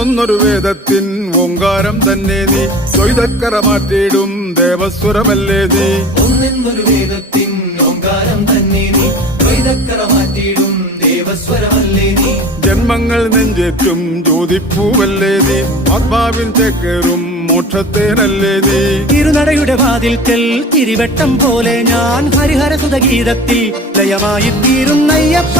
ഒന്നൊന്നൊരു വേദത്തിൻ ഓങ്കാരം തന്നെ നീ ദ്വൈതക്കറ മാറ്റിയിടും ദേവസ്വരമല്ലേ നീ ഒന്നൊരു വേദത്തിൻ ഓങ്കാരം തന്നെ നീ ദ്വൈതക്കറ മാറ്റിയിടും ദേവസ്വരമല്ലേ നീ ജന്മങ്ങൾ നെഞ്ചേറ്റും ജ്യോതിപ്പൂവല്ലേ നീ ആത്മാവിൻ ചേക്കേറും മോക്ഷത്തേനല്ലേ നീ തിരുനടയുടെ വാതിൽക്കൽ തിരിവട്ടം പോലെ ഞാൻ ഹരിഹരസുത ഗീതത്തിൽ ലയമായി തീരുന്നയ്യപ്പ